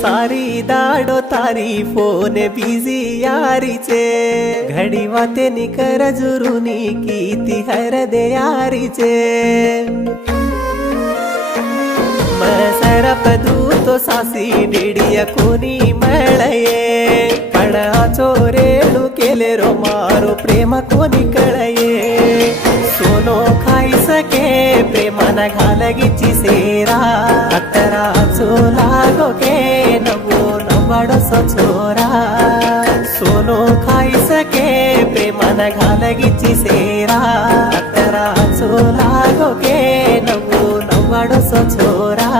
सारी दाडो तारी phone busy यारीचे घडी वाते निकर जुरुनी किती हर दे यारीचे सरप दूतो सासी डिडिया कोणी मळये पण चोरेणू केले रो मारो प्रेम कोणी कळये सोनो खाई सके प्रेमाना घालगीची सेरा अतरा लागो के नवो नवाडो छोरा सोनो खाई सके प्रेमाना घालगीची सेरा अतरा लागो के नवो नवाडो छोरा।